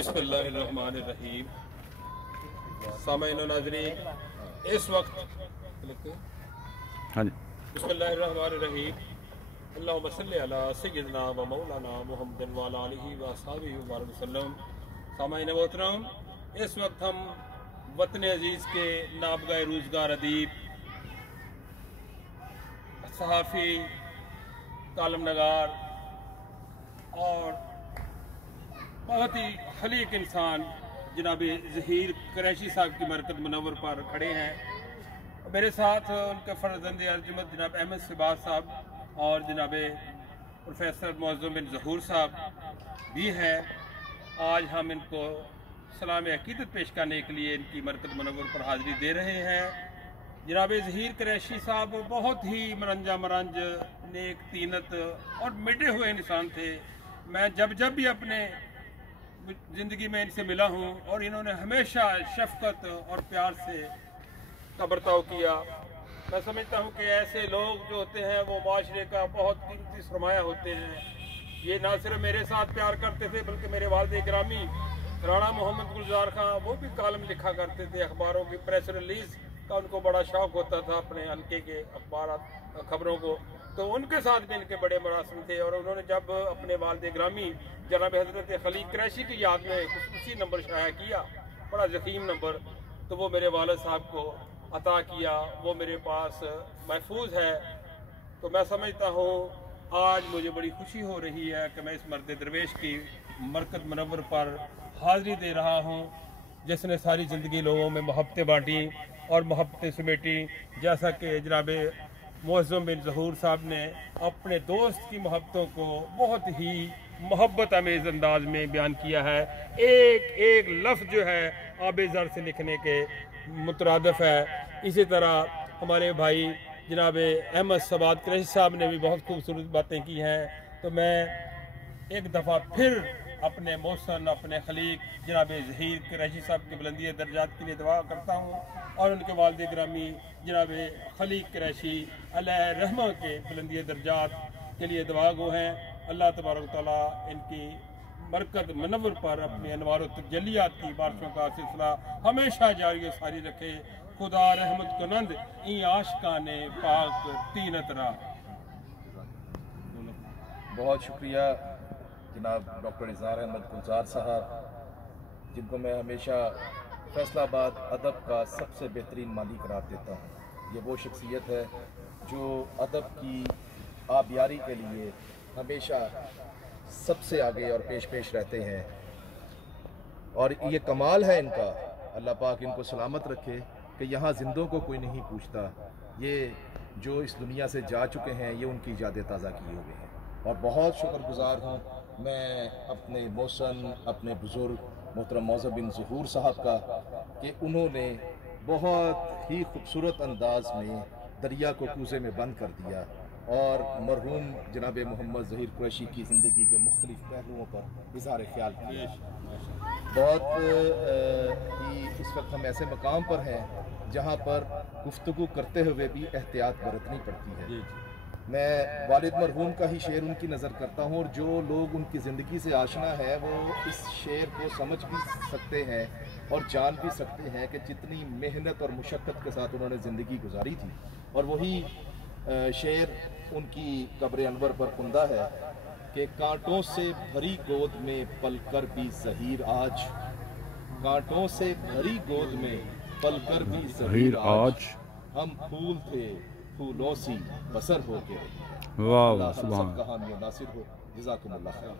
बिस्मिल्लाहिर्रहमानिर्रहीम। सामईन व नाज़रीन, इस वक्त बिस्मिल्लाहिर्रहमानिर्रहीम। अल्लाहुम्मा सल्लि अला सय्यिदना व मौलाना मुहम्मदिन व अला आलिहि व अस्हाबिहि व बारिक वसल्लम। सामईन मोहतरम, इस वक्त हम वतन अजीज़ के नाबगाह रोज़गार अदीब, सहाफ़ी, कालम नगार और बहुत ही खलीक इंसान जनाब ज़हीर कुरैशी साहब की मरकज़ मुनव्वर पर खड़े हैं। मेरे साथ उनके फर्जंद अर्जुमत जनाब अहमद सिबाज साहब और जनाब प्रोफेसर मुअज़्ज़म बिन ज़हूर साहब भी हैं। आज हम इनको सलाम अक़ीदत पेश करने के लिए इनकी मरकज़ मुनव्वर पर हाज़िरी दे रहे हैं। जनाब ज़हीर कुरैशी साहब बहुत ही मरंजा मरंज, नेक, तीनत और मिटे हुए इंसान थे। मैं जब भी अपने ज़िंदगी में इनसे मिला हूँ और इन्होंने हमेशा शफ़क़त और प्यार से का बर्ताव किया। मैं समझता हूँ कि ऐसे लोग जो होते हैं वो माशरे का बहुत कीमती सरमाया होते हैं। ये ना सिर्फ मेरे साथ प्यार करते थे बल्कि मेरे वालिद गिरामी राणा मोहम्मद गुलजार खां, वो भी कॉलम लिखा करते थे। अखबारों की प्रेस रिलीज़ का उनको बड़ा शौक़ होता था, अपने हल्के के अखबार खबरों को। तो उनके साथ भी इनके बड़े मरासिम थे और उन्होंने जब अपने वालिद गिरामी जनाब हज़रत खलील कुरैशी की याद में खुसूसी नंबर शाया किया, बड़ा ज़ख़ीम नंबर, तो वो मेरे वालिद साहब को अता किया। वो मेरे पास महफूज है। तो मैं समझता हूँ आज मुझे बड़ी खुशी हो रही है कि मैं इस मर्द दरवेश की मरकज़ मुनव्वर पर हाज़िरी दे रहा हूँ, जिसने सारी ज़िंदगी लोगों में मोहब्बतें बाँटी और मोहब्बतें समेटी। जैसा कि जनाब मुअज़्ज़म बिन ज़हूर साहब ने अपने दोस्त की मोहब्बतों को बहुत ही मोहब्बत अमेज़ अंदाज में बयान किया है। एक एक लफ्ज़ जो है आबे ज़र से लिखने के मुतरादिफ है। इसी तरह हमारे भाई जनाब अहमद सिबाज कुरैशी साहब ने भी बहुत खूबसूरत बातें की हैं। तो मैं एक दफ़ा फिर अपने मोहसन, अपने खलीक जनाब ज़हीर कुरैशी साहब की बुलंदी दर्जात के लिए दुआ करता हूँ और उनके वालिद गिरामी जनाब खलीक कुरैशी अलैहि रहमा के बुलंदी दर्जात के लिए दुआ गो हैं। अल्लाह तबारक तआला इनकी मरकज़ मुनव्वर पर अपनी अनवार व तजल्लियात की बारिशों का सिलसिला हमेशा जारी सारी रखे। खुदा रहमत कुनंद ई आशिकाने पाक तीनत रा। बहुत शुक्रिया जनाब डॉक्टर इज़हार अहमद गुलजार साहब, जिनको मैं हमेशा फैसलाबाद अदब का सबसे बेहतरीन माली करार देता हूँ। ये वो शख्सियत है जो अदब की आबियारी के लिए हमेशा सबसे आगे और पेश रहते हैं और ये कमाल है इनका, अल्लाह पाक इनको सलामत रखे कि यहाँ जिंदों को कोई नहीं पूछता। ये जो इस दुनिया से जा चुके हैं ये उनकी यादें ताज़ा किए हुए हैं और बहुत शुक्रगुजार हूँ मैं अपने मोहसन, अपने बुज़ुर्ग मोहतरम मुअज़्ज़म बिन ज़हूर साहब का कि उन्होंने बहुत ही खूबसूरत अंदाज में दरिया को कूज़े में बंद कर दिया और मरहूम जनाब मोहम्मद ज़हीर कुरैशी की ज़िंदगी के मुख्तलिफ पहलुओं पर इज़हार ख्याल किया। बहुत ही इस वक्त हम ऐसे मकाम पर हैं जहाँ पर गुफ्तगू करते हुए भी एहतियात बरतनी पड़ती है। मैं वालिद मरहूम का ही शेर उनकी नज़र करता हूँ और जो लोग उनकी ज़िंदगी से आशना है वो इस शेर को समझ भी सकते हैं और जान भी सकते हैं कि जितनी मेहनत और मुशक्क़त के साथ उन्होंने ज़िंदगी गुजारी थी। और वही शेर उनकी कब्र अनवर पर कुंदा है कि कांटों से भरी गोद में पलकर भी ज़हीर आज, कांटों से भरी गोद में पलकर भी ज़हीर आज, हम फूल थे फूलों सी बसर हो के रही। वाह, सुभान अल्लाह, नासिर हो। जज़ाकुमुल्लाह खैर।